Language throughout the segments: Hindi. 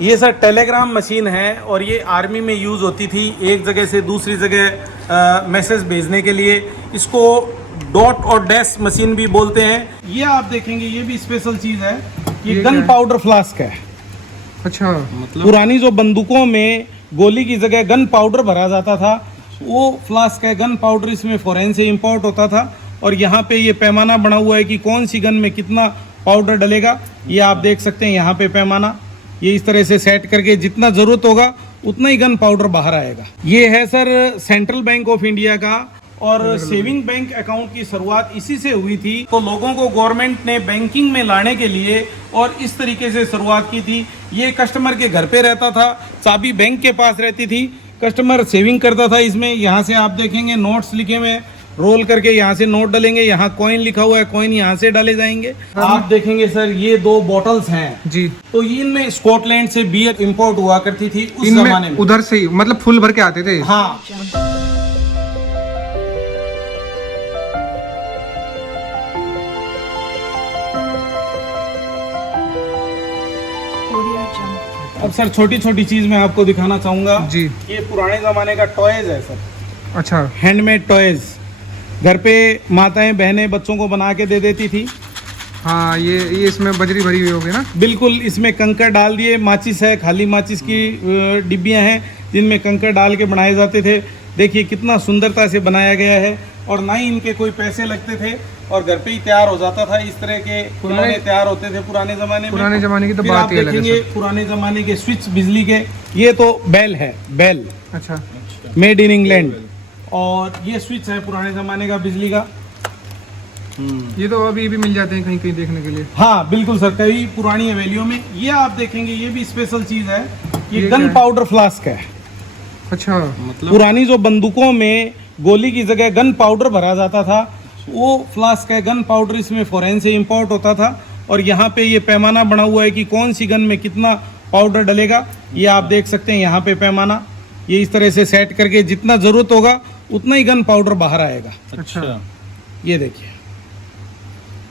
ये सर टेलीग्राम मशीन है और ये आर्मी में यूज़ होती थी एक जगह से दूसरी जगह मैसेज भेजने के लिए। इसको डॉट और डैश मशीन भी बोलते हैं। ये आप देखेंगे ये भी स्पेशल चीज़ है। ये गन पाउडर फ्लास्क है। अच्छा, मतलब पुरानी जो बंदूकों में गोली की जगह गन पाउडर भरा जाता था वो फ्लास्क है। गन पाउडर इसमें फॉरेन से इंपोर्ट होता था और यहाँ पे ये पैमाना बना हुआ है कि कौन सी गन में कितना पाउडर डलेगा। ये आप देख सकते हैं यहाँ पे पैमाना, ये इस तरह से सेट करके जितना ज़रूरत होगा उतना ही गन पाउडर बाहर आएगा। ये है sir central bank of India का और सेविंग बैंक अकाउंट की शुरुआत इसी से हुई थी। तो लोगों को गवर्नमेंट ने बैंकिंग में लाने के लिए और इस तरीके से शुरुआत की थी। ये कस्टमर के घर पे रहता था, चाबी बैंक के पास रहती थी, कस्टमर सेविंग करता था इसमें। यहाँ से आप देखेंगे नोट्स लिखे हुए हैं, रोल करके यहाँ से नोट डालेंगे, यहाँ कॉइन लिखा हुआ है, कॉइन यहाँ से डाले जाएंगे। आप देखेंगे सर ये 2 बॉटल्स हैं जी। तो इनमें स्कॉटलैंड से बियर इंपोर्ट हुआ करती थी उस जमाने में। उधर से ही मतलब फुल भर के आते थे। हाँ, अब सर छोटी छोटी चीज मैं आपको दिखाना चाहूंगा जी। ये पुराने जमाने का टॉयज है सर, अच्छा, हैंडमेड टॉयज। घर पे माताएं बहनें बच्चों को बना के दे देती थी। हाँ, ये इसमें बजरी भरी हुई होगी ना। बिल्कुल, इसमें कंकर डाल दिए, माचिस है, खाली माचिस की डिब्बियां हैं जिनमें कंकर डाल के बनाए जाते थे। देखिए कितना सुंदरता से बनाया गया है और ना ही इनके कोई पैसे लगते थे और घर पे ही तैयार हो जाता था। इस तरह के पुराने तैयार होते थे पुराने जमाने में। पुराने जमाने की तो फिर बात आप ही अलग है देखेंगे सर। पुराने जमाने के स्विच बिजली के। ये तो बेल है, बेल अच्छा, मेड इन इंग्लैंड। और ये स्विच है पुराने जमाने का बिजली का। ये तो अभी भी मिल जाते हैं कहीं कहीं देखने के लिए। हाँ बिल्कुल सर, कई पुरानी हवेलियों में। ये आप देखेंगे ये भी स्पेशल चीज है। ये ये गन क्या है? पाउडर फ्लास्क है। अच्छा, मतलब पुरानी जो बंदूकों में गोली की जगह गन पाउडर भरा जाता था वो फ्लास्क है। गन पाउडर इसमें फॉरेन से इंपोर्ट होता था और यहाँ पे ये पैमाना बना हुआ है कि कौन सी गन में कितना पाउडर डलेगा। ये आप देख सकते हैं यहाँ पे पैमाना, ये इस तरह से सेट करके जितना ज़रूरत होगा उतना ही गन पाउडर बाहर आएगा। अच्छा, ये देखिए,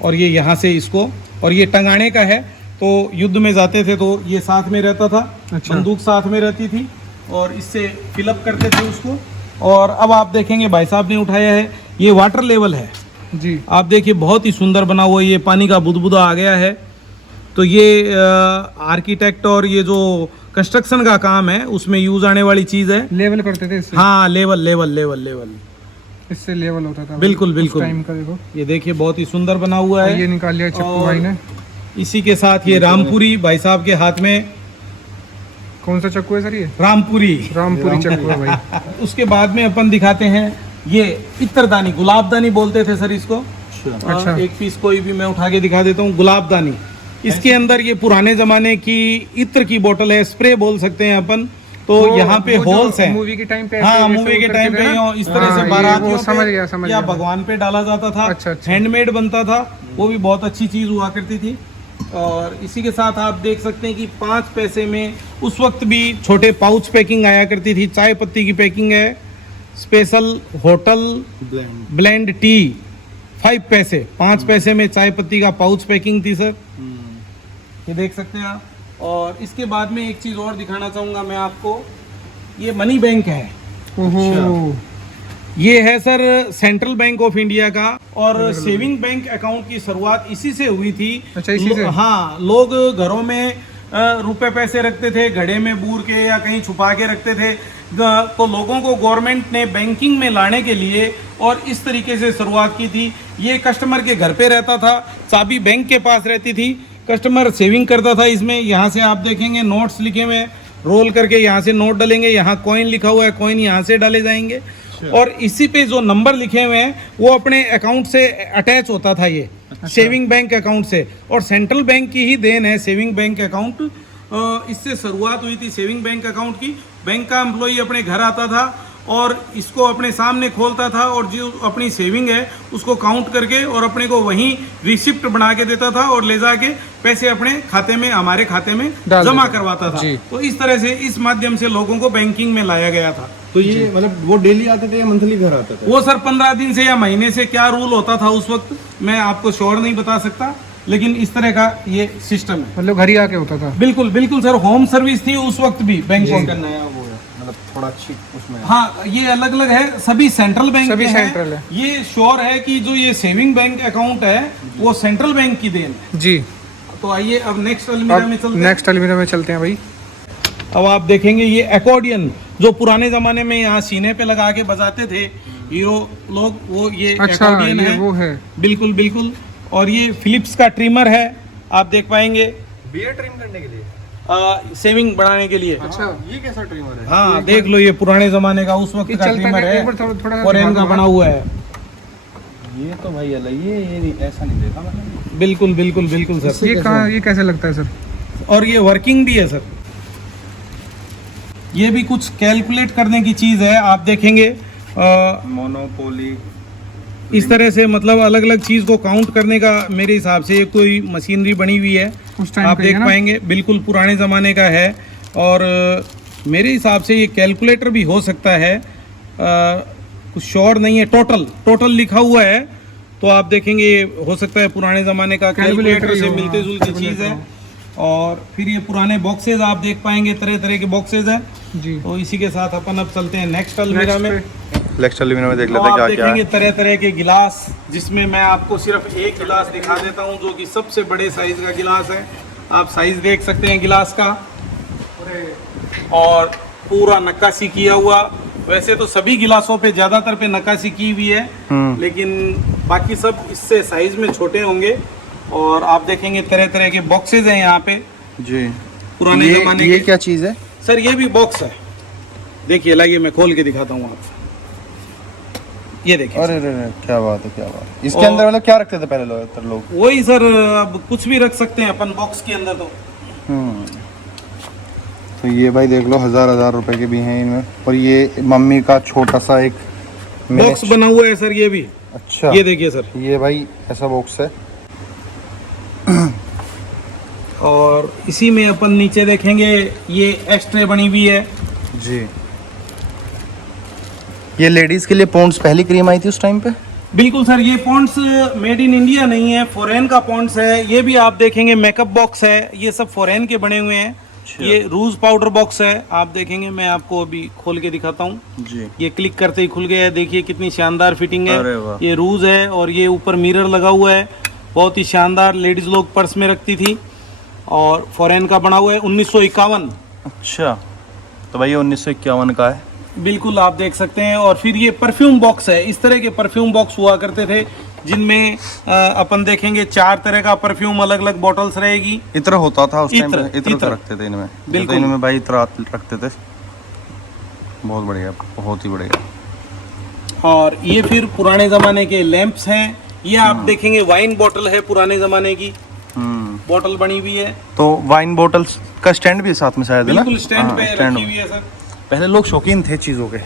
और ये यहाँ से इसको, और ये टंगाने का है। तो युद्ध में जाते थे तो ये साथ में रहता था। अच्छा। बंदूक साथ में रहती थी और इससे फिलअप करते थे उसको। और अब आप देखेंगे भाई साहब ने उठाया है, ये वाटर लेवल है जी। आप देखिए बहुत ही सुंदर बना हुआ है। ये पानी का बुदबुदा आ गया है। तो ये आर्किटेक्ट और ये जो कंस्ट्रक्शन का काम है उसमें यूज आने वाली चीज़ है। लेवल करते थे इससे। हाँ, लेवल लेवल लेवल लेवल, इससे लेवल होता था। बिल्कुल उस बिल्कुल। टाइम का देखो, ये देखिए बहुत ही सुंदर बना हुआ है। ये निकाल लिया चक्कू और भाई ने। इसी के साथ ये रामपुरी भाई साहब के हाथ में। कौन सा चक्कू है सर ये? रामपुरी चक्कू है भाई। उसके बाद में अपन दिखाते हैं ये इत्रदानी, गुलाबदानी बोलते थे सर इसको। अच्छा। एक पीस कोई भी मैं उठा के दिखा देता हूँ। गुलाबदानी, इसके अंदर ये पुराने जमाने की इत्र की बोतल है, स्प्रे बोल सकते हैं अपन। तो यहाँ पे होल्स हैं। मूवी के टाइम पे। हाँ, मूवी के टाइम पे इस तरह से बारातियों समझ पे गया या भगवान पे डाला जाता था। अच्छा, अच्छा। हैंडमेड बनता था, वो भी बहुत अच्छी चीज हुआ करती थी। और इसी के साथ आप देख सकते हैं कि 5 पैसे में उस वक्त भी छोटे पाउच पैकिंग आया करती थी। चाय पत्ती की पैकिंग है, स्पेशल होटल ब्लेंड टी 5 पैसे, 5 पैसे में चाय पत्ती का पाउच पैकिंग थी सर। ये देख सकते हैं आप। और इसके बाद में एक चीज़ और दिखाना चाहूँगा मैं आपको, ये मनी बैंक है। ओहो, ये है sir central bank of India का और सेविंग बैंक अकाउंट की शुरुआत इसी से हुई थी। अच्छा, इसी से? हाँ, लोग घरों में रुपए पैसे रखते थे, घड़े में बूर के या कहीं छुपा के रखते थे। तो लोगों को गवर्नमेंट ने बैंकिंग में लाने के लिए और इस तरीके से शुरुआत की थी। ये कस्टमर के घर पे रहता था, चाबी बैंक के पास रहती थी, कस्टमर सेविंग करता था इसमें। यहाँ से आप देखेंगे नोट्स लिखे हुए हैं, रोल करके यहाँ से नोट डालेंगे, यहाँ कॉइन लिखा हुआ है, कॉइन यहाँ से डाले जाएंगे। और इसी पे जो नंबर लिखे हुए हैं वो अपने अकाउंट से अटैच होता था ये। अच्छा। सेविंग बैंक अकाउंट से, और सेंट्रल बैंक की ही देन है सेविंग बैंक अकाउंट। इससे शुरुआत हुई थी सेविंग बैंक अकाउंट की। बैंक का एम्प्लॉई अपने घर आता था और इसको अपने सामने खोलता था और जो अपनी सेविंग है उसको काउंट करके और अपने को वहीं रिसिप्ट बना के देता था और ले जाके पैसे अपने खाते में, हमारे खाते में जमा करवाता था। तो इस तरह से इस माध्यम से लोगों को बैंकिंग में लाया गया था। तो ये मतलब वो डेली आते थे या मंथली घर आते थे? वो सर 15 दिन से या महीने से क्या रूल होता था उस वक्त मैं आपको श्योर नहीं बता सकता, लेकिन इस तरह का ये सिस्टम है। मतलब घर ही आके होता था। बिल्कुल बिल्कुल सर, होम सर्विस थी उस वक्त भी बैंक इसका नया वो है, मतलब थोड़ा ठीक उसमें। हाँ, ये अलग अलग है, सभी सेंट्रल बैंक सभी के सेंट्रल हैं। है। ये श्योर है कि जो ये सेविंग बैंक अकाउंट है वो सेंट्रल बैंक की देन है। जी। तो आइए अब नेक्स्ट अलमीरा में चलते हैं। नेक्स्ट अलमीरा में चलते हैं भाई। अब आप देखेंगे ये अकॉर्डियन जो पुराने जमाने में यहाँ सीने पे लगा के बजाते थे हीरो लोग, वो ये अच्छा, accordion ये है। वो है। बिल्कुल बिल्कुल। और ये फिलिप्स का ट्रिमर है, आप देख पाएंगे, बियर ट्रिम करने के लिए। सेविंग बढ़ाने के लिए। अच्छा, ये कैसा ट्रिमर है? हाँ देख लो, ये पुराने जमाने का उस वक्त ये का चलता ट्रिमर है, है, एक बार थोड़ा फॉरेन का बना हुआ है। ये तो भाई अलग, ये नहीं, ऐसा नहीं देखा मैंने। बिल्कुल बिल्कुल बिल्कुल सर। ये कहाँ, ये कैसे लगता है सर? और ये वर्किंग भी है सर। ये भी कुछ कैलकुलेट करने की चीज़ है, आप देखेंगे मोनोपोली इस तरह से, मतलब अलग अलग चीज़ को काउंट करने का मेरे हिसाब से ये कोई मशीनरी बनी हुई है, उस टाइम आप का ही देख है ना? पाएंगे। बिल्कुल पुराने ज़माने का है। और मेरे हिसाब से ये कैलकुलेटर भी हो सकता है, कुछ श्योर नहीं है। टोटल लिखा हुआ है, तो आप देखेंगे ये हो सकता है पुराने ज़माने का कैलकुलेटर ही से हो, मिलते हाँ, जुलती चीज़ है। और फिर ये पुराने बॉक्सेज आप देख पाएंगे, तरह तरह के बॉक्सेज हैं। जी। तो इसी के साथ अपन अब चलते हैं नेक्स्ट अलमीरा में। नेक्स्ट अलमीरा में देख तो लेते हैं आप क्या क्या देखेंगे है। तरह तरह के गिलास, जिसमें मैं आपको सिर्फ एक गिलास दिखा देता हूं, जो कि सबसे बड़े साइज का गिलास है। आप साइज देख सकते हैं गिलास का, और पूरा नक्काशी किया हुआ। वैसे तो सभी गिलासों पे ज्यादातर पे नक्काशी की हुई है, लेकिन बाकी सब इससे साइज में छोटे होंगे। और आप देखेंगे तरह तरह के बॉक्सेज हैं यहाँ पे जी। पुराने जमाने ये के। क्या चीज़ है? सर ये भी बॉक्स है, देखिए, लाइए मैं खोल के दिखाता हूँ आपको। ये देखिए अरे अरे अरे, क्या बात है, क्या बात है। इसके और- अंदर मतलब क्या रखते थे पहले लोग? वही सर, अब कुछ भी रख सकते हैं अपन बॉक्स के अंदर। तो तो ये भाई देख लो, हजार रुपए के भी हैं इनमें। और ये मम्मी का छोटा सा एक बॉक्स बना हुआ है सर, ये भी। अच्छा, ये देखिए सर, ये भाई ऐसा बॉक्स है। और इसी में अपन नीचे देखेंगे ये एक्स्ट्रे बनी हुई है। जी। ये लेडीज के लिए पॉन्ड्स पहली क्रीम आई थी उस टाइम पे। बिल्कुल सर, ये पॉन्ड्स मेड इन इंडिया नहीं है, फॉरेन का पॉन्ड्स है। ये भी आप देखेंगे मेकअप बॉक्स है, ये सब फॉरेन के बने हुए हैं। ये रूज पाउडर बॉक्स है, आप देखेंगे, मैं आपको अभी खोल के दिखाता हूँ। जी। ये क्लिक करते ही खुल गया है, देखिए कितनी शानदार फिटिंग अरे है। वाह। ये रूज है, और ये ऊपर मिरर लगा हुआ है, बहुत ही शानदार। लेडीज लोग पर्स में रखती थी, और फॉरेन का बना हुआ है, 1951। अच्छा, तो भाई ये 1951 का है। बिल्कुल, आप देख सकते हैं। और फिर ये परफ्यूम बॉक्स है, इस तरह के परफ्यूम बॉक्स हुआ करते थे, जिनमें अपन देखेंगे 4 तरह का परफ्यूम, अलग अलग बॉटल्स रहेगी। इत्र होता था उस टाइम पे, इत्र इत्र। रखते थे इनमें। बिल्कुल। तो इनमें भाई इत्र रखते थे। बहुत बढ़िया, बहुत ही बढ़िया। और ये फिर पुराने ज़माने के लैंप्स हैं। ये आप देखेंगे वाइन बॉटल है, पुराने ज़माने की बॉटल बनी हुई है। तो वाइन बोतल्स का स्टैंड भी है साथ में शायद, है ना? बिल्कुल स्टैंड हाँ, पे स्टैंड रखी हुई है सर। पहले लोग शौकीन थे चीज़ों के।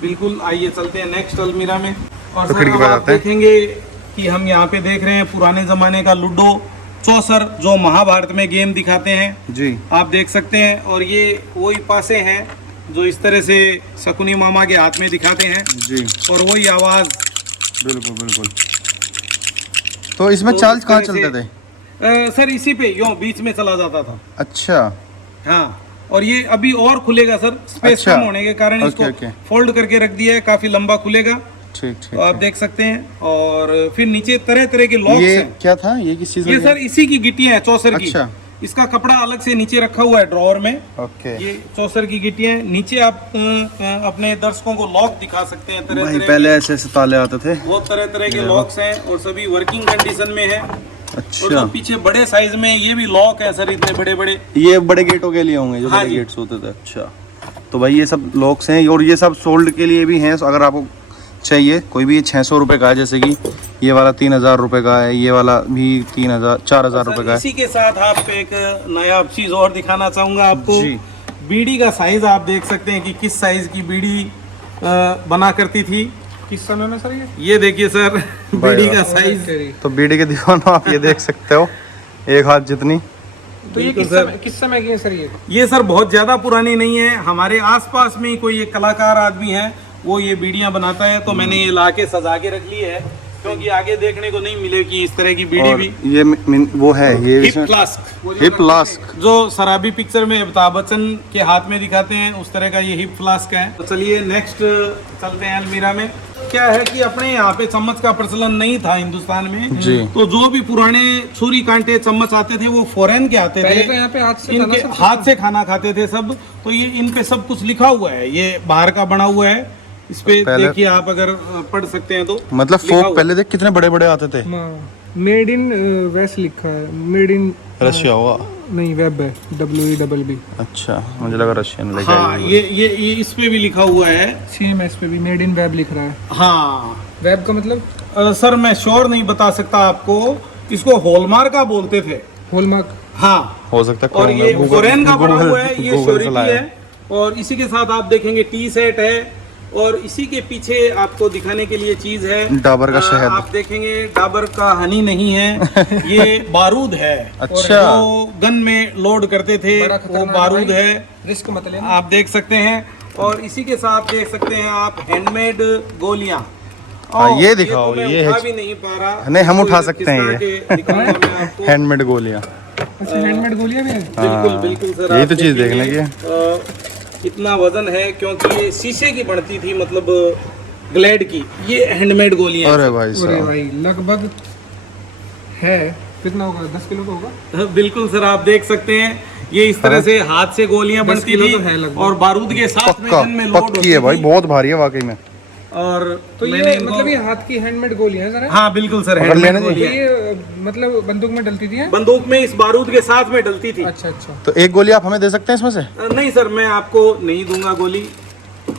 बिल्कुल, आइए चलते हैं नेक्स्ट अलमीरा में। और तो सर, खिड़की अब पे आप जाते हैं। देखेंगे कि हम यहाँ पे देख रहे हैं पुराने ज़माने का लूडो चौसर, जो महाभारत में गेम दिखाते हैं, जी। आप देख सकते हैं। और ये वही पासे हैं जो इस तरह से शकुनी मामा के हाथ में दिखाते हैं, जी, और वही आवाज़। बिल्कुल बिल्कुल। तो इसमें तो चार्ज इस कहाँ तरह चलते से- थे? सर इसी पे यूँ बीच में चला जाता था। अच्छा। हाँ, और ये अभी और खुलेगा सर, स्पेस अच्छा। कम होने के कारण ओके, इसको ओके। फोल्ड करके रख दिया है, काफी लंबा खुलेगा। ठीक ठीक तो आप ठीक। देख सकते हैं। और फिर नीचे तरह तरह के लॉक्स ये हैं। क्या था? ये किस चीज़ ये का? सर इसी की गिट्टियां हैं, चौसर की। अच्छा। इसका कपड़ा अलग से नीचे रखा हुआ है ड्रॉअर में। ओके ये चौसर की गिट्टियां हैं। नीचे आप अपने दर्शकों को लॉक दिखा सकते हैं, तरह भाई तरह पहले के। ऐसे ऐसे ताले आते थे। बहुत तरह तरह के लॉक्स हैं, और सभी वर्किंग कंडीशन में है। और अच्छा, जो पीछे बड़े साइज में ये भी लॉक है सर, इतने बड़े बड़े। ये बड़े गेटों के लिए होंगे, जो हाँ बड़े जी। गेट्स होते थे। अच्छा, तो भाई ये सब लॉक्स हैं, और ये सब सोल्ड के लिए भी हैं। अगर आपको चाहिए कोई भी, 600 रुपये का है, जैसे कि ये वाला 3000 रुपये का है, ये वाला भी 4000 रुपये का है। इसी के साथ आप एक नया चीज और दिखाना चाहूंगा आपको। जी। बीड़ी का साइज आप देख सकते हैं कि किस साइज की बीड़ी बना करती थी। किस समय में सर ये देखिए सर, बीड़ी का साइज। ये? तो बीड़ी के दीवानों, आप ये देख सकते हो, एक हाथ जितनी। तो ये बिल्कुल किस समय की है सर ये? ये सर बहुत ज्यादा पुरानी नहीं है, हमारे आसपास में ही कोई एक कलाकार आदमी है, वो ये बीड़ियां बनाता है, तो मैंने ये ला के सजा के रख ली है। क्योंकि आगे देखने को नहीं मिलेगी इस तरह की बीड़ी और भी। ये वो है ये हिप फ्लास्क, हिप फ्लास्क जो शराबी पिक्चर में अमिताभ बच्चन के हाथ में दिखाते हैं उस तरह का ये हिप फ्लास्क है। तो चलिए नेक्स्ट चलते हैं अलमीरा में। क्या है कि अपने यहाँ पे चम्मच का प्रचलन नहीं था हिंदुस्तान में जी। तो जो भी पुराने छुरी कांटे चम्मच आते थे वो फॉरेन के आते पहले थे। तो यहाँ पे हाथ से इनके खाना सब हाथ से खाना खाते थे सब। तो ये इन पे सब कुछ लिखा हुआ है, ये बाहर का बना हुआ है। इस पे पहले- देखिए आप अगर पढ़ सकते हैं तो मतलब लिखा हुआ फोक पहले देख कितने बड़े बड़े आते थे। मेड इन वेस्ट लिखा है, मेड इन रशिया हुआ। नहीं वेब है, WEBB। अच्छा मुझे लगा रशियन लेके हाँ आई ये इस पे भी लिखा हुआ है। सेम है, इस पे भी मेड इन वेब लिख रहा है। हाँ वेब का मतलब सर मैं श्योर नहीं बता सकता आपको, इसको हॉलमार्क का बोलते थे। हॉलमार्क। हाँ हो सकता है और ये गूगल- फॉरेन का बना गूगल- हुआ है, ये गूगल से श्योरिटी लाया। है। और इसी के साथ आप देखेंगे टी सेट है और इसी के पीछे आपको दिखाने के लिए चीज है डाबर का शहद। आप देखेंगे डाबर का हनी नहीं है, ये बारूद है। अच्छा। और जो गन में लोड करते थे बड़ा वो खतरनाक बारूद भाई। है, रिस्क मत लेना। आप देख सकते हैं। और इसी के साथ देख सकते हैं आप हैंडमेड गोलियां। हाँ, ये तो दिखाओ, मैं ये उठा है। भी नहीं पा रहा। नहीं, हम इसको उठा इधर सकते हैं खिसका ये। के दिखाऊंगा मैं आपको। हैंडमेड गोलियां। अच्छा हैंडमेड गोलियां भी हैं। बिल्कुल हाँ, बिल्कुल सर यही आप तो चीज़ देखेंगे, देखने की है। कितना वजन है, क्योंकि ये शीशे की बनती थी, मतलब ग्लेड की। ये हैंडमेड गोलियां अरे हैं। भाई अरे साहब भाई लगभग है, कितना होगा, 10 किलो का होगा। बिल्कुल सर आप देख सकते हैं ये इस तरह से हाथ से गोलियां 10 बनती किलो थी तो है लगभग। और बारूद के साथ में पक्का गन में लोड पक्की होती है भाई, थी। बहुत भारी है वाकई में। और तो मैंने ये इनको- मतलब ये हाथ की हैंडमेड गोलियां हैं सर। हाँ बिल्कुल सर पकड़ हैंडमेड लेना जी। तो गोलियां। ये मतलब बंदूक में डलती थी हैं? बंदूक में इस बारूद के साथ में डलती थी। अच्छा अच्छा। तो एक गोली आप हमें दे सकते हैं इसमें से? नहीं सर मैं आपको नहीं दूंगा गोली,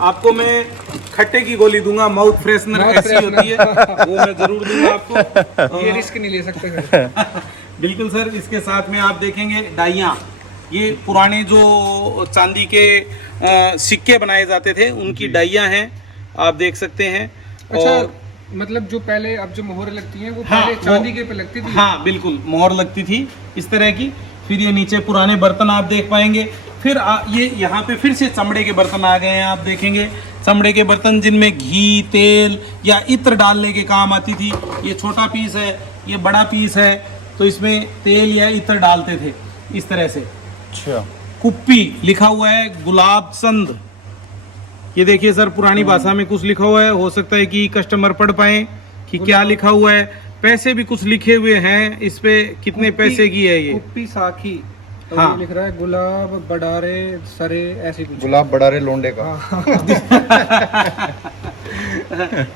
आपको मैं खट्टे की गोली दूंगा, माउथ फ्रेशनर Mouth ऐसी होती है वो मैं जरूर दूंगा आपको। ये रिस्क नहीं ले सकते सर। बिल्कुल सर। इसके साथ में आप देखेंगे डाइयाँ, ये पुराने जो चांदी के सिक्के बनाए जाते थे उनकी डाइयाँ हैं, आप देख सकते हैं। अच्छा और मतलब जो पहले अब जो मोहरें लगती हैं वो हाँ, पहले वो- चांदी के पे लगती थी। हाँ बिल्कुल मोहर लगती थी इस तरह की। फिर ये नीचे पुराने बर्तन आप देख पाएंगे। फिर ये यहाँ पे फिर से चमड़े के बर्तन आ गए हैं, आप देखेंगे चमड़े के बर्तन जिनमें घी तेल या इत्र डालने के काम आती थी। ये छोटा पीस है, ये बड़ा पीस है, तो इसमें तेल या इत्र डालते थे इस तरह से। अच्छा कुप्पी लिखा हुआ है गुलाब चंद। ये देखिए सर पुरानी भाषा में कुछ लिखा हुआ है, हो सकता है कि कस्टमर पढ़ पाए कि क्या लिखा हुआ है। पैसे भी कुछ लिखे हुए हैं इस पे, कितने पैसे की है ये। कुप्पी साखी। और हाँ। ये लिख रहा है गुलाब बडारे सरे ऐसे कुछ। गुलाब बड़ारे लोंडे का।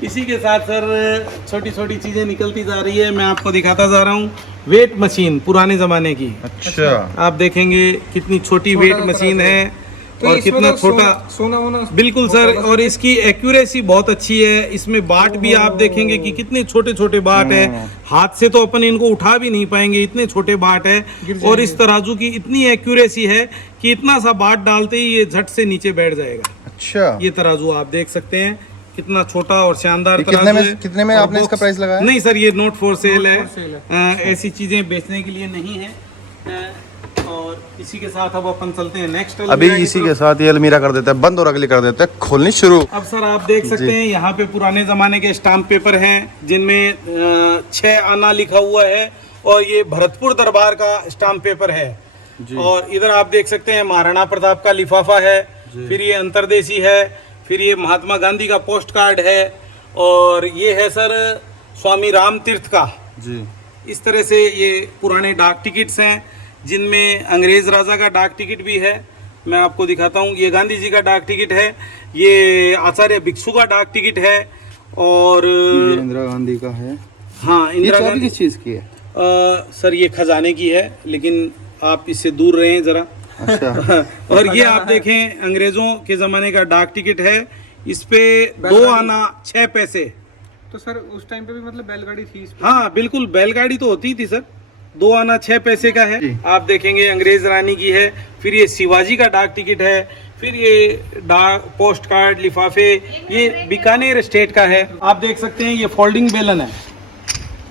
इसी के साथ सर छोटी छोटी चीजें निकलती जा रही है, मैं आपको दिखाता जा रहा हूँ। वेट मशीन पुराने जमाने की, अच्छा आप देखेंगे कितनी छोटी छोटा वेट सा मशीन तरह से। है तो और इसमें कितना तो छोटा। सोना वोना बिल्कुल सर, और इसकी एक्यूरेसी बहुत अच्छी है। इसमें बाट भी आप देखेंगे कि कितने छोटे छोटे बाट है, हाथ से तो अपन इनको उठा भी नहीं पाएंगे, इतने छोटे बाट है। और इस तराजू की इतनी एक्यूरेसी है कि इतना सा बाट डालते ही ये झट से नीचे बैठ जाएगा। अच्छा ये तराजू आप देख सकते हैं कितना छोटा और शानदार ये तराजू है। कितने में और आपने इसका बॉक्स- प्राइस लगाया? नहीं सर ये नोट फॉर सेल है, for sale ऐसी चीजें बेचने के लिए नहीं है। और इसी के साथ अब अपन चलते हैं नेक्स्ट। अभी इसी के साथ ये अलमीरा कर देता है बंद और अगली कर देता है खोलनी शुरू। अब सर आप देख सकते हैं यहाँ पे पुराने जमाने के स्टाम्प पेपर हैं जिनमें 6 आना लिखा हुआ है और ये भरतपुर दरबार का स्टाम्प पेपर है। और इधर आप देख सकते हैं महाराणा प्रताप का लिफाफा है, फिर ये अंतरदेशी है, फिर ये महात्मा गांधी का पोस्ट कार्ड है और ये है सर स्वामी राम तीर्थ का। जी इस तरह से ये पुराने डाक टिकट्स हैं जिनमें अंग्रेज राजा का डाक टिकट भी है, मैं आपको दिखाता हूँ। ये गांधी जी का डाक टिकट है, ये आचार्य भिक्षु का डाक टिकट है और ये इंदिरा गांधी का है। हाँ इंदिरा गांधी किस चीज की है? सर ये खजाने की है, लेकिन आप इससे दूर रहें जरा। अच्छा और ये आप देखें अंग्रेजों के ज़माने का डाक टिकट है, इस पे 2 आना 6 पैसे। तो सर उस टाइम पे भी मतलब बैलगाड़ी थी इस पे? हाँ बिल्कुल बैलगाड़ी तो होती थी सर। 2 आना 6 पैसे का है। आप देखेंगे अंग्रेज रानी की है, फिर ये शिवाजी का डाक टिकट है, फिर ये डाक पोस्ट कार्ड लिफाफे, ये बीकानेर स्टेट का है। आप देख सकते हैं ये फोल्डिंग बेलन है,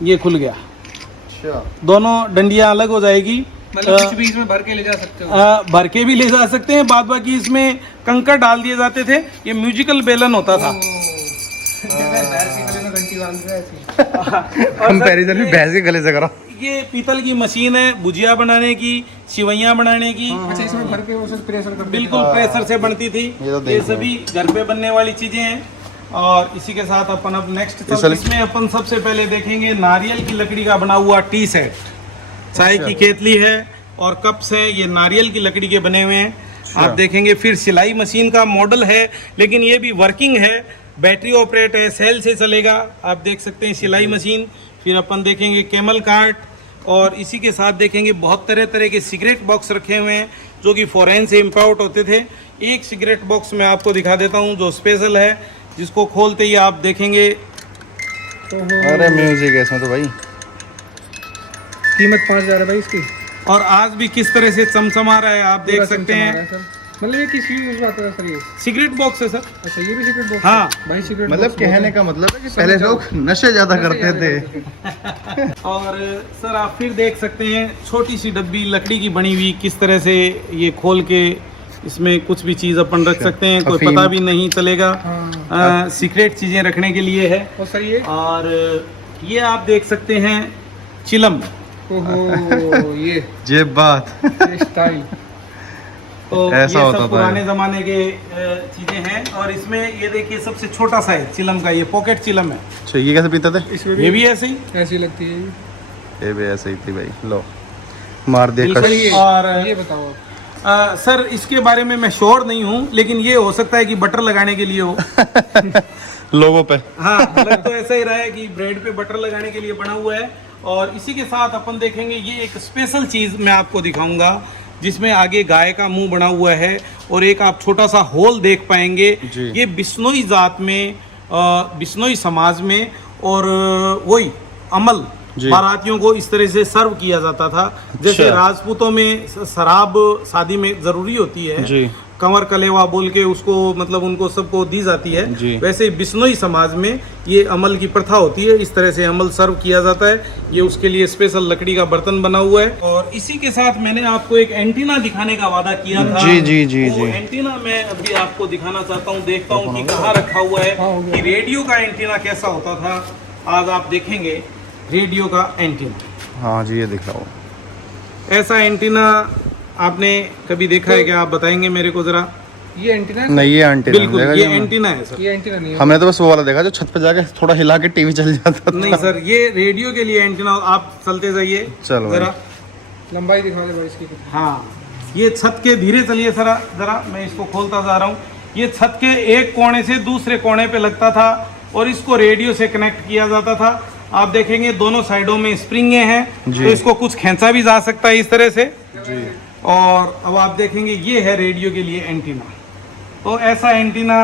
ये खुल गया, अच्छा दोनों डंडियां अलग हो जाएगी। मतलब कुछ भी इसमें भर के ले जा सकते हो? भर के भी ले जा सकते हैं, बाद बाकी इसमें कंकड़ डाल दिए जाते थे। ये म्यूजिकल बेलन होता था। जैसे भैंस की गले में घंटी कंपैरिजन भी भैंस के गले से करा। ये पीतल की मशीन है भुजिया बनाने की, सिवैयाँ बनाने की। अच्छा, इसमें भर के वो सब प्रेशर करते बिल्कुल प्रेशर से बनती थी। ये तो ये देखो। सभी घर पे बनने वाली चीजें हैं। और इसी के साथ अपन अब नेक्स्ट इसमें अपन सबसे पहले देखेंगे नारियल की लकड़ी का बना हुआ टी सेट। चाय की केतली है और कप्स है, ये नारियल की लकड़ी के बने हुए हैं। आप देखेंगे फिर सिलाई मशीन का मॉडल है, लेकिन ये भी वर्किंग है, बैटरी ऑपरेट है, सेल से चलेगा। आप देख सकते हैं सिलाई मशीन। फिर अपन देखेंगे कैमल कार्ट और इसी के साथ देखेंगे बहुत तरह तरह के सिगरेट बॉक्स रखे हुए हैं जो कि फॉरेन से इम्पोर्ट होते थे। एक सिगरेट बॉक्स मैं आपको दिखा देता हूँ जो स्पेशल है, जिसको खोलते ही आप देखेंगे। अरे म्यूजिक है इसमें तो भाई। कीमत 5,000 है भाई इसकी। और आज भी किस तरह से चमचमा रहा है आप देख पूरा सकते चमचमा हैं। रहा है सर। मतलब ये किस यूज आता है सर ये? सिगरेट बॉक्स है सर। अच्छा, ये भी सिगरेट बॉक्स हाँ। है? भाई सिगरेट मतलब बॉक्स कहने का मतलब है कि पहले लोग नशे ज्यादा करते थे। और सर आप फिर देख सकते हैं छोटी सी डब्बी लकड़ी की बनी हुई, किस तरह से ये खोल के इसमें कुछ भी चीज़ अपन रख सकते हैं, कोई अफीम। पता भी नहीं चलेगा। हाँ। सीक्रेट चीज़ें रखने के लिए है। और सर ये और ये आप देख सकते हैं चिलम। ओहो ये जेब बात। स्टाइल। तो ऐसा ये होता सब था पुराने ज़माने के चीज़ें हैं। और इसमें ये देखिए सबसे छोटा सा है चिलम का, ये पॉकेट चिलम है। अच्छा, ये कैसे पीते थे? इसमें ये भी ऐसे ही ऐसी लगती है ये भी ऐसे ही थी भाई। लो मार दे बिल्कुल। कश। और ये बताओ आप। सर इसके बारे में मैं श्योर नहीं हूँ, लेकिन ये हो सकता है कि बटर लगाने के लिए हो। लोगों पे। हाँ, लग तो ऐसा ही रहा है कि ब्रेड पे बटर लगाने के लिए बना हुआ है। और इसी के साथ अपन देखेंगे ये एक स्पेशल चीज़ मैं आपको दिखाऊंगा, जिसमें आगे गाय का मुंह बना हुआ है और एक आप छोटा सा होल देख पाएंगे। जी। ये बिश्नोई जात में, बिश्नोई समाज में और वही अमल जी। बारातियों को इस तरह से सर्व किया जाता था। जैसे अच्छा। राजपूतों में शराब शादी में ज़रूरी होती है, जी। कंवर कलेवा बोल के उसको मतलब उनको सबको दी जाती है, जी। वैसे ही बिश्नोई समाज में ये अमल की प्रथा होती है। इस तरह से अमल सर्व किया जाता है। ये उसके लिए स्पेशल लकड़ी का बर्तन बना हुआ है। और इसी के साथ मैंने आपको एक एंटीना दिखाने का वादा किया था। जी, जी, जी, वो जी। एंटीना मैं अभी आपको दिखाना चाहता हूँ, देखता हूँ कि कहाँ रखा हुआ है, हाँ, हो गया। कि रेडियो का एंटीना कैसा होता था। आज आप देखेंगे रेडियो का एंटीना। हाँ जी, ये दिख रहा हो। ऐसा एंटीना आपने कभी देखा है क्या? आप बताएंगे मेरे को जरा। ये एंटीना है? नहीं, ये एंटीना बिल्कुल देखा ये जो एंटीना है सर। ये एंटीना नहीं है। हमने तो बस वो वाला देखा जो छत पे जाके थोड़ा हिला के टीवी चल जाता था। नहीं सर, ये रेडियो के लिए एंटीना। आप चलते जाइए चलो भाई। जरा। लंबाई दिखा दे भाई इसकी कितनी। हाँ, ये छत के धीरे चलिए सर जरा, मैं इसको खोलता जा रहा हूँ। ये छत के एक कोने से दूसरे कोने पे लगता था और इसको रेडियो से कनेक्ट किया जाता था। आप देखेंगे दोनों साइडों में स्प्रिंगे हैं, जी। तो इसको कुछ खींचा भी जा सकता है इस तरह से। जी। और अब आप देखेंगे ये है रेडियो के लिए एंटीना। तो ऐसा एंटीना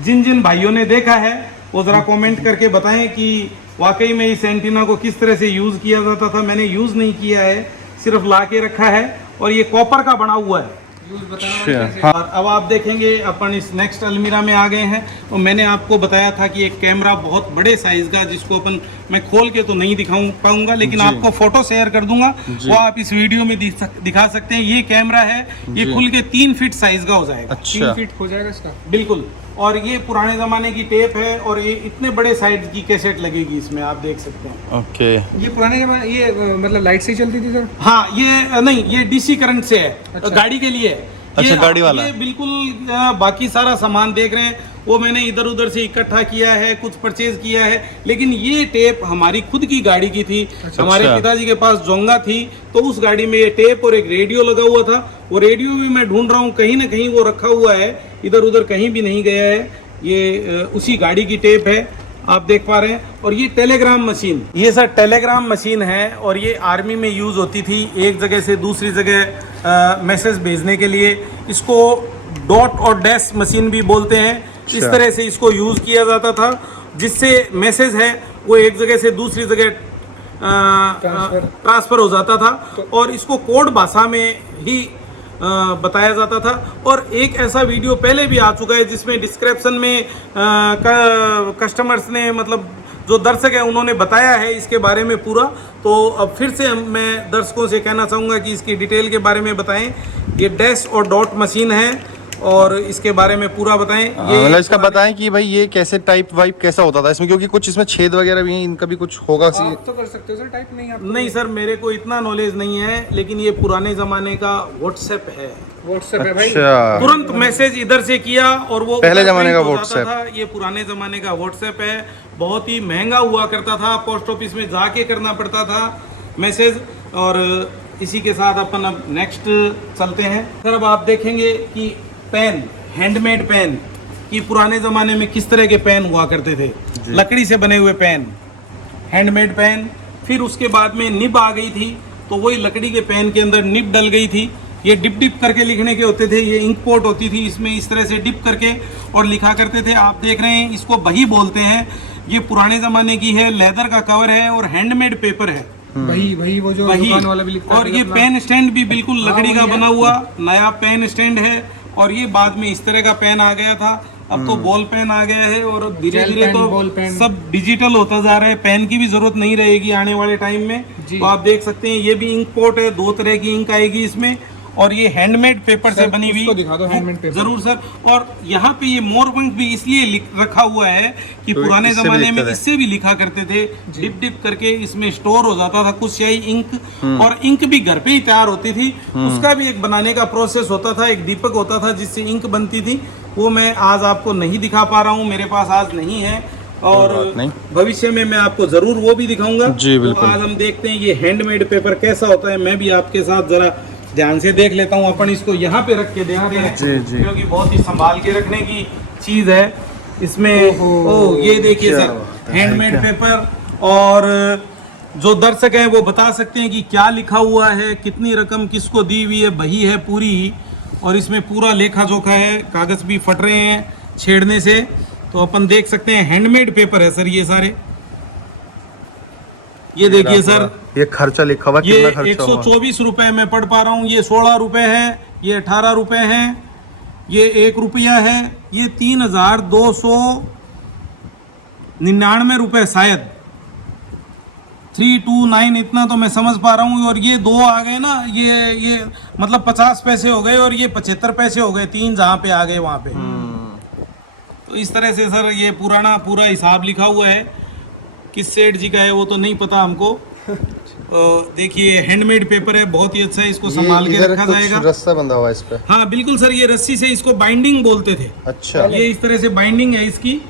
जिन जिन भाइयों ने देखा है वो ज़रा कमेंट करके बताएं कि वाकई में इस एंटीना को किस तरह से यूज़ किया जाता था। मैंने यूज़ नहीं किया है, सिर्फ ला के रखा है। और ये कॉपर का बना हुआ है। यूज बताना अच्छा। कैसे? और अब आप देखेंगे अपन इस नेक्स्ट अलमीरा में आ गए हैं। और मैंने आपको बताया था कि एक कैमरा बहुत बड़े साइज का, जिसको अपन मैं खोल के तो नहीं दिखाऊं पाऊंगा, लेकिन जी। आपको फोटो शेयर कर दूंगा, जी। वो आप इस वीडियो में दिखा सकते हैं। ये कैमरा है, ये जी। खुल के 3 फीट साइज का हो जाएगा। 3 अच्छा। फीट हो जाएगा इसका। बिल्कुल। और ये पुराने जमाने की टेप है और ये इतने बड़े साइज की कैसेट लगेगी इसमें, आप देख सकते हैं। ओके। ये पुराने जमाने ये मतलब लाइट से ही चलती थी सर? हाँ, ये नहीं, ये डीसी करंट से है। अच्छा। गाड़ी के लिए है। अच्छा, गाड़ी वाला। ये बिल्कुल बाकी सारा सामान देख रहे हैं वो मैंने इधर उधर से इकट्ठा किया है, कुछ परचेज किया है, लेकिन ये टेप हमारी खुद की गाड़ी की थी। हमारे अच्छा। पिताजी के पास जोंगा थी, तो उस गाड़ी में ये टेप और एक रेडियो लगा हुआ था। वो रेडियो भी मैं ढूंढ रहा हूँ, कहीं ना कहीं वो रखा हुआ है, इधर उधर कहीं भी नहीं गया है। ये उसी गाड़ी की टेप है, आप देख पा रहे हैं। और ये टेलीग्राम मशीन, ये सर टेलीग्राम मशीन है और ये आर्मी में यूज़ होती थी, एक जगह से दूसरी जगह मैसेज भेजने के लिए। इसको डॉट और डैश मशीन भी बोलते हैं। इस अच्छा। तरह से इसको यूज़ किया जाता था, जिससे मैसेज है वो एक जगह से दूसरी जगह ट्रांसफ़र हो जाता था और इसको कोड भाषा में ही बताया जाता था। और एक ऐसा वीडियो पहले भी आ चुका है जिसमें डिस्क्रिप्शन में कस्टमर्स ने, मतलब जो दर्शक है, उन्होंने बताया है इसके बारे में पूरा। तो अब फिर से मैं दर्शकों से कहना चाहूँगा कि इसकी डिटेल के बारे में बताएं। ये डैश और डॉट मशीन है और इसके बारे में पूरा बताएं। मतलब इसका बताएं कि भाई ये कैसे टाइप वाइप कैसा होता था इसमें, क्योंकि कुछ इसमें छेद वगैरह भी हैं, इनका भी कुछ होगा आप तो कर सकते हो सर, टाइप नहीं आप नहीं सर, मेरे को इतना नॉलेज नहीं है, लेकिन ये पुराने ज़माने का व्हाट्सएप है। व्हाट्सएप है भाई। अच्छा, तुरंत मैसेज इधर से किया और वो पहले उधर जमाने का print हो जाता WhatsApp। था। ये पुराने ज़माने का व्हाट्सएप है, बहुत ही महंगा हुआ करता था, पोस्ट ऑफिस में जाके करना पड़ता था मैसेज। और इसी के साथ अपन अब नेक्स्ट चलते हैं सर। अब आप देखेंगे कि पेन, हैंडमेड पेन, कि पुराने ज़माने में किस तरह के पेन हुआ करते थे, लकड़ी से बने हुए पेन, हैंडमेड पेन। फिर उसके बाद में निब आ गई थी, तो वही लकड़ी के पेन के अंदर निब डल गई थी। ये डिप डिप करके लिखने के होते थे, ये इंक पोर्ट होती थी, इसमें इस तरह से डिप करके और लिखा करते थे। आप देख रहे हैं, इसको बही बोलते हैं। ये पुराने ज़माने की है, लेदर का कवर है और हैंडमेड पेपर है। वही वो जो वही, दुकान वाला भी लिखता है और ये अपना। पेन स्टैंड भी बिल्कुल लकड़ी का वही है। बना हुआ नया पेन स्टैंड है। और ये बाद में इस तरह का पेन आ गया था, अब तो बॉल पेन आ गया है और धीरे जेल धीरे पेन, तो बॉल पेन। सब डिजिटल होता जा रहा है। पेन की भी जरूरत नहीं रहेगी आने वाले टाइम में। जी। तो आप देख सकते हैं, ये भी इंक पोर्ट है, 2 तरह की इंक आएगी इसमें। और ये हैंडमेड पेपर से सर, बनी हुई, उसको दिखा दो, हैंडमेड पेपर। जरूर सर। और यहाँ पे ये मोरपंख भी इसलिए रखा हुआ है कि तो पुराने इससे भी जमाने में लिखते थे। इससे भी लिखा करते थे, डिप डिप करके इसमें स्टोर हो जाता था कुछ स्याही इंक। और इंक भी घर पे ही तैयार होती थी, उसका भी एक बनाने का प्रोसेस होता था, एक दीपक होता था जिससे इंक बनती थी। वो मैं आज आपको नहीं दिखा पा रहा हूँ, मेरे पास आज नहीं है, और कोई बात नहीं। भविष्य में मैं आपको जरूर वो भी दिखाऊंगा। जी, बिल्कुल। तो आज हम देखते हैं ये हैंडमेड पेपर कैसा होता है। मैं भी आपके साथ जरा ध्यान से देख लेता हूँ। अपन इसको यहाँ पे रख के देखते हैं, जी, जी। क्योंकि बहुत ही संभाल के रखने की चीज है इसमें। ओ ये देखिए क्या सर, बात है, हैंडमेड क्या? पेपर। और जो दर्शक हैं वो बता सकते हैं कि क्या लिखा हुआ है, कितनी रकम किसको दी हुई है। बही है पूरी, और इसमें पूरा लेखा जोखा है, कागज भी फट रहे हैं छेड़ने से। तो अपन देख सकते हैं हैंडमेड पेपर है सर ये सारे। ये देखिए सर, ये खर्चा लिखा हुआ, ये कितना खर्चा हुआ? 124 रुपए में पढ़ पा रहा हूँ। ये 16 रुपए है, ये 18 रुपए हैं, ये 1 रुपया है, ये 3299 रुपए शायद, 329 इतना तो मैं समझ पा रहा हूँ। और ये 2 आ गए ना, ये मतलब 50 पैसे हो गए, और ये 75 पैसे हो गए, 3 जहाँ पे आ गए वहाँ पे। तो इस तरह से सर ये पुराना पूरा हिसाब लिखा हुआ है। किस सेठ जी का है वो तो नहीं पता हमको। देखिए हैंडमेड पेपर है, बहुत ही अच्छा है, इसको संभाल के इधर रखा कुछ जाएगा। रस्सा बंधा हुआ है इस पे। हाँ बिल्कुल सर, ये रस्सी से, इसको बाइंडिंग बोलते थे। अच्छा, ये इस तरह से बाइंडिंग है इसकी।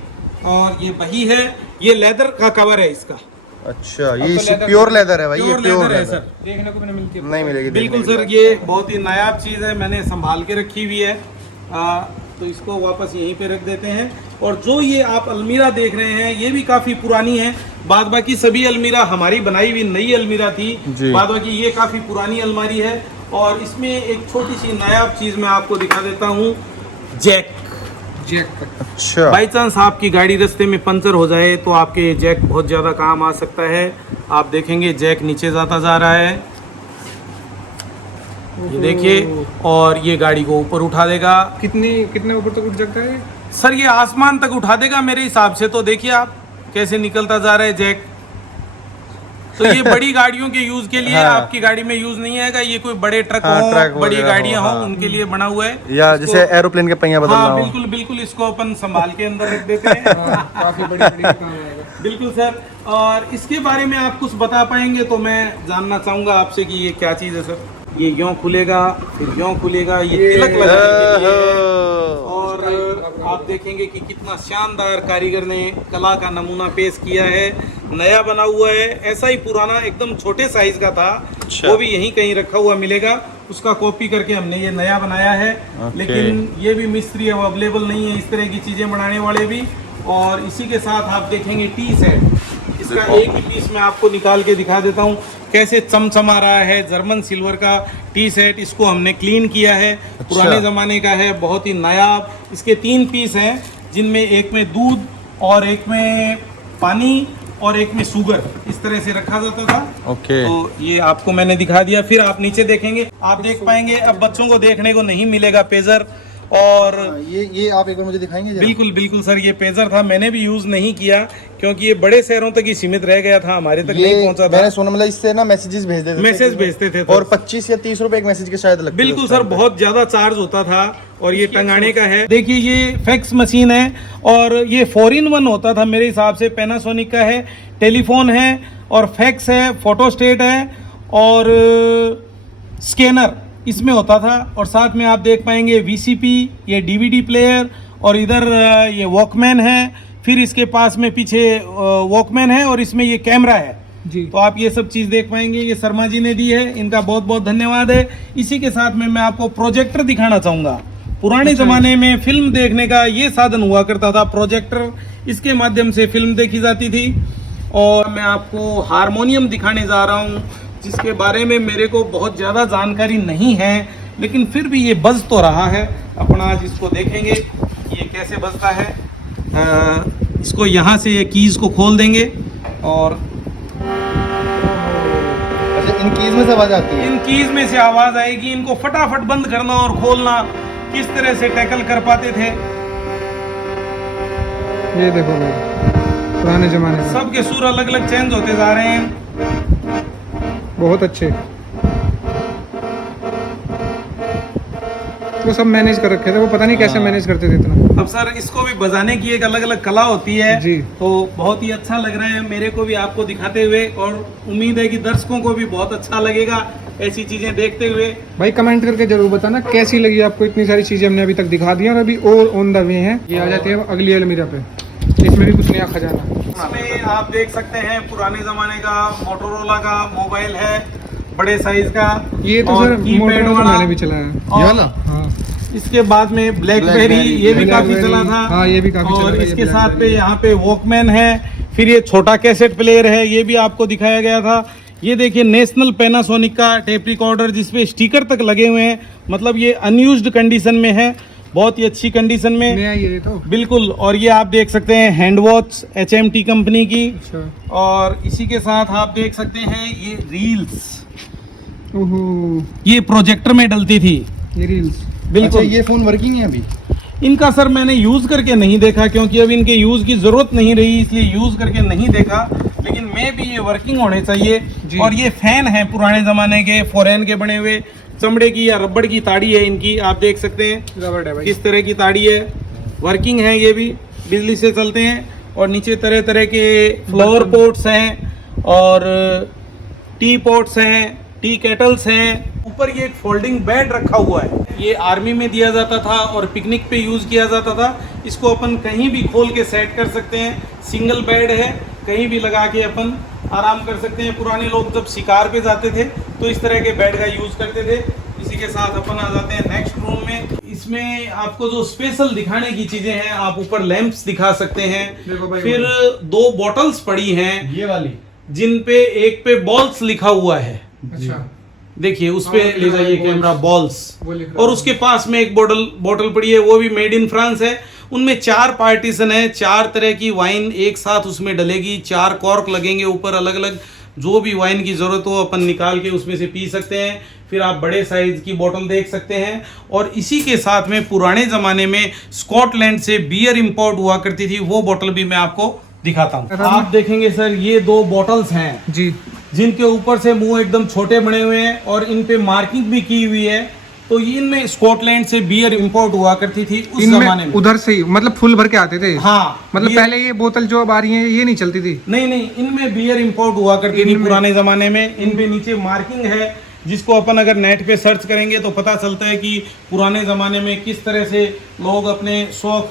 और ये बही है, ये लेदर का कवर है इसका। अच्छा, ये प्योर लेदर है भाई, ये प्योर प्योर लेदर है लेदर सर, देखने को भी नहीं मिलती है। नहीं मिलेगी, बिल्कुल देखने सर। के लिए। ये बहुत ही नायाब चीज़ है, मैंने संभाल के रखी हुई है। तो इसको वापस यहीं पे रख देते हैं। और जो ये आप अलमीरा देख रहे हैं, ये भी काफ़ी पुरानी है। बाद बाकी सभी अलमीरा हमारी बनाई हुई नई अलमीरा थी, जी। बाद बाकी ये काफ़ी पुरानी अलमारी है। और इसमें एक छोटी सी नायाब चीज़ मैं आपको दिखा देता हूँ, जैक। जैक। अच्छा, बाई चांस आपकी गाड़ी रास्ते में पंचर हो जाए तो आपके ये जैक बहुत ज़्यादा काम आ सकता है। आप देखेंगे जैक नीचे जाता जा रहा है, ये देखिए, और ये गाड़ी को ऊपर उठा देगा। कितने ऊपर तक उठ सकता है? सर ये आसमान तक उठा देगा मेरे हिसाब से। तो देखिए आप कैसे निकलता जा रहा है जैक। तो ये बड़ी गाड़ियों के यूज के लिए, हाँ। आपकी गाड़ी में यूज नहीं आएगा। ये कोई बड़े ट्रक हाँ, हो, ट्रक बड़ी वगैरह गाड़ियां हो, हो, हाँ। उनके लिए बना हुआ है। या इसको- जैसे एरोप्लेन के पहिया बदलना हाँ हो। बिल्कुल बिल्कुल, इसको अपन संभाल के अंदर रख देते हैं। काफी बड़ी काम आएगा। बिल्कुल सर। और इसके बारे में आप कुछ बता पाएंगे तो मैं जानना चाहूंगा आपसे कि ये क्या चीज़ है सर। ये यूँ खुलेगा, फिर यूँ खुलेगा, ये तिलक लगाने के लिए है। और आप देखेंगे कि कितना शानदार कारीगर ने कला का नमूना पेश किया है, नया बना हुआ है। ऐसा ही पुराना एकदम छोटे साइज का था, अच्छा। वो भी यहीं कहीं रखा हुआ मिलेगा, उसका कॉपी करके हमने ये नया बनाया है। ओके। लेकिन ये भी मिस्त्री अब अवेलेबल नहीं है, इस तरह की चीज़ें बनाने वाले भी। और इसी के साथ आप देखेंगे टी सेट, इसका एक ही पीस मैं आपको निकाल के दिखा देता हूँ कैसे चमचमा रहा है। जर्मन सिल्वर का टी सेट, इसको हमने क्लीन किया है, पुराने ज़माने का है, बहुत ही नायाब। इसके 3 पीस हैं, जिनमें एक में दूध और एक में पानी और एक में शुगर, इस तरह से रखा जाता था। ओके। तो ये आपको मैंने दिखा दिया। फिर आप नीचे देखेंगे, आप देख पाएंगे, अब बच्चों को देखने को नहीं मिलेगा पेजर। और ये आप एक बार मुझे दिखाएंगे जरा? बिल्कुल बिल्कुल सर, ये पेजर था, मैंने भी यूज नहीं किया क्योंकि ये बड़े शहरों तक ही सीमित रह गया था, हमारे तक नहीं पहुंचा था। मैंने सुना, मतलब इससे ना मैसेजेस भेजते थे, मैसेज भेजते थे और 25 या 30 रुपए एक मैसेज के शायद लगते थे बिल्कुल उस सर, टाइम पे। बहुत ज्यादा चार्ज होता था। और ये टंगाने का है। देखिए ये फैक्स मशीन है और ये 4-in-1 होता था मेरे हिसाब से, पैनासोनिक का है, टेलीफोन है और फैक्स है, फोटोस्टेट है और स्कैनर इसमें होता था। और साथ में आप देख पाएंगे वीसीपी, ये डीवीडी प्लेयर और इधर ये वॉकमैन है, फिर इसके पास में पीछे वॉकमैन है और इसमें ये कैमरा है जी। तो आप ये सब चीज़ देख पाएंगे। ये शर्मा जी ने दी है, इनका बहुत बहुत धन्यवाद है। इसी के साथ में मैं आपको प्रोजेक्टर दिखाना चाहूँगा। पुराने ज़माने में फिल्म देखने का ये साधन हुआ करता था, प्रोजेक्टर, इसके माध्यम से फिल्म देखी जाती थी। और मैं आपको हारमोनियम दिखाने जा रहा हूँ जिसके बारे में मेरे को बहुत ज़्यादा जानकारी नहीं है, लेकिन फिर भी ये बज तो रहा है। अपना आज इसको देखेंगे ये कैसे बजता है। इसको यहाँ से ये कीज़ को खोल देंगे और अच्छा, इन कीज में से आवाज आती है? इन कीज में से आवाज आएगी। इनको फटाफट बंद करना और खोलना किस तरह से टैकल कर पाते थे। ये देखो भाई, पुराने जमाने में सबके सुर अलग अलग चेंज होते जा रहे हैं। बहुत अच्छे, वो सब मैनेज कर रखे थे, वो पता नहीं कैसे मैनेज करते थे इतना। अब सर इसको भी बजाने की एक अलग अलग कला होती है जी। तो बहुत ही अच्छा लग रहा है मेरे को भी आपको दिखाते हुए, और उम्मीद है कि दर्शकों को भी बहुत अच्छा लगेगा ऐसी चीजें देखते हुए। भाई कमेंट करके जरूर बताना कैसी लगी आपको। इतनी सारी चीजें हमने अभी तक दिखा दी और अभी और ऑन द वे हैं। ये आ जाती है अगली अलमीरा पे, इसमें भी कुछ नया खजाना। इसमें आप देख सकते हैं पुराने जमाने का मोटोरोला का मोबाइल है, बड़े साइज का। ये तो और सर कीपैड मोटोरोला वाला मैंने भी चलाया है। और ये वाला? हाँ इसके बाद में ब्लैकबेरी, ये भी काफी चला था। हाँ, ये भी काफी चला और था, ये इसके साथ पे BlackBerry। यहाँ पे वॉकमैन है, फिर ये छोटा कैसेट प्लेयर है, ये भी आपको दिखाया गया था। ये देखिए नेशनल पैनासोनिक का टेप रिकॉर्डर जिसपे स्टिकर तक लगे हुए हैं, मतलब ये अनयूज्ड कंडीशन में है, बहुत ही अच्छी कंडीशन में नया ये तो। बिल्कुल। और ये आप देख सकते हैं हैंड वॉच HMT कंपनी की। अच्छा, और इसी के साथ आप देख सकते हैं ये रील्स, ओहो, ये प्रोजेक्टर में डलती थी ये रील्स। बिल्कुल। अच्छा, ये फोन वर्किंग है अभी? इनका सर मैंने यूज़ करके नहीं देखा क्योंकि अब इनके यूज़ की ज़रूरत नहीं रही, इसलिए यूज़ करके नहीं देखा, लेकिन मैं भी ये वर्किंग होने चाहिए जी। और ये फैन है पुराने ज़माने के, फॉरेन के बने हुए, चमड़े की या रबड़ की ताड़ी है इनकी, आप देख सकते हैं रबड़ है भाई। किस तरह की ताड़ी है, वर्किंग है, ये भी बिजली से चलते हैं। और नीचे तरह तरह के फ्लावर पॉट्स हैं और टी पॉट्स हैं, टी केटल्स हैं। ऊपर ये एक फोल्डिंग बेड रखा हुआ है, ये आर्मी में दिया जाता था और पिकनिक पे यूज़ किया जाता था। इसको अपन कहीं भी खोल के सेट कर सकते हैं, सिंगल बेड है, कहीं भी लगा के अपन आराम कर सकते हैं। पुराने लोग जब शिकार पे जाते थे तो इस तरह के बेड का यूज़ करते थे। इसी के साथ अपन आ जाते हैं नेक्स्ट रूम में। इसमें आपको जो स्पेशल दिखाने की चीज़ें हैं, आप ऊपर लैंप्स दिखा सकते हैं। देखो भाई, फिर 2 बॉटल्स पड़ी हैं, ये वाली? जिन पे एक पे बॉल्स लिखा हुआ है, अच्छा, देखिए उस पे हाँ, ले जाइए balls। Camera, balls. वो लिख रहा और है। उसके पास में एक बोतल पड़ी है, वो भी मेड इन फ्रांस है। उनमें 4 पार्टीशन है, 4 तरह की वाइन एक साथ उसमें डलेगी, 4 कॉर्क लगेंगे ऊपर अलग अलग, जो भी वाइन की जरूरत हो अपन निकाल के उसमें से पी सकते हैं। फिर आप बड़े साइज की बोतल देख सकते हैं। और इसी के साथ में पुराने जमाने में स्कॉटलैंड से बियर इंपोर्ट हुआ करती थी, वो बोतल भी मैं आपको दिखाता हूँ। आप देखेंगे सर ये 2 बोतल्स हैं जी, जिनके ऊपर से मुंह एकदम छोटे बने हुए हैं और इन पे मार्किंग भी की हुई है। तो इनमें स्कॉटलैंड से बियर इंपोर्ट हुआ करती थी उस जमाने इनमें में। उधर से ही मतलब फुल भर के आते थे। हाँ, मतलब ये- पहले ये बोतल जो अब आ रही है ये नहीं चलती थी। नहीं, इनमें बियर इंपोर्ट हुआ करती थी इनमें- पुराने जमाने में। इन पे नीचे मार्किंग है जिसको अपन अगर नेट पे सर्च करेंगे तो पता चलता है कि पुराने ज़माने में किस तरह से लोग अपने शौक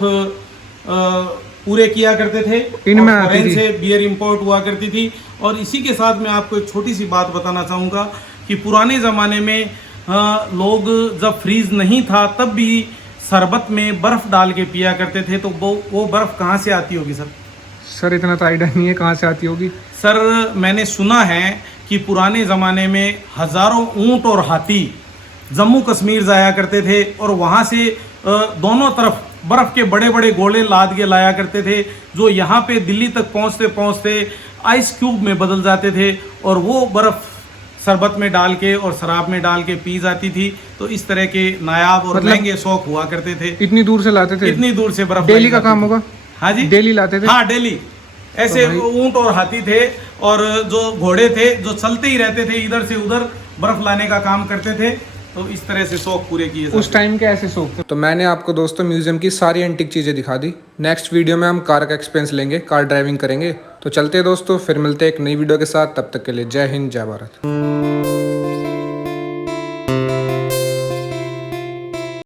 पूरे किया करते थे। इनमें और आती फॉरेन थी। से बियर इंपोर्ट हुआ करती थी। और इसी के साथ मैं आपको एक छोटी सी बात बताना चाहूँगा कि पुराने ज़माने में लोग जब फ्रीज नहीं था तब भी शरबत में बर्फ़ डाल के पिया करते थे। तो वो बर्फ़ कहाँ से आती होगी सर? सर इतना तो आइडिया नहीं है कहाँ से आती होगी। सर मैंने सुना है कि पुराने ज़माने में हज़ारों ऊंट और हाथी जम्मू कश्मीर जाया करते थे और वहाँ से दोनों तरफ बर्फ़ के बड़े बड़े गोले लाद के लाया करते थे, जो यहाँ पे दिल्ली तक पहुँचते पहुँचते आइस क्यूब में बदल जाते थे और वो बर्फ़ शरबत में डाल के और शराब में डाल के पी जाती थी। तो इस तरह के नायाब और मतलब महंगे शौक हुआ करते थे। इतनी दूर से लाते थे? इतनी दूर से बर्फ़ डेली लाई का जाती काम थी। होगा? हाँ जी, डेली लाते थे? हाँ डेली। ऐसे तो ऊंट और हाथी थे और जो घोड़े थे जो चलते ही रहते थे, इधर से उधर बर्फ लाने का काम करते थे। तो इस तरह से शौक पूरे किए जाते उस टाइम के ऐसे शौक थे। तो मैंने आपको दोस्तों म्यूजियम की सारी एंटिक चीज़ें दिखा दी। नेक्स्ट वीडियो में हम कार का एक्सपीरियंस लेंगे, कार ड्राइविंग करेंगे। तो चलते हैं दोस्तों, फिर मिलते हैं एक नई वीडियो के साथ। तब तक के लिए जय हिंद, जय भारत।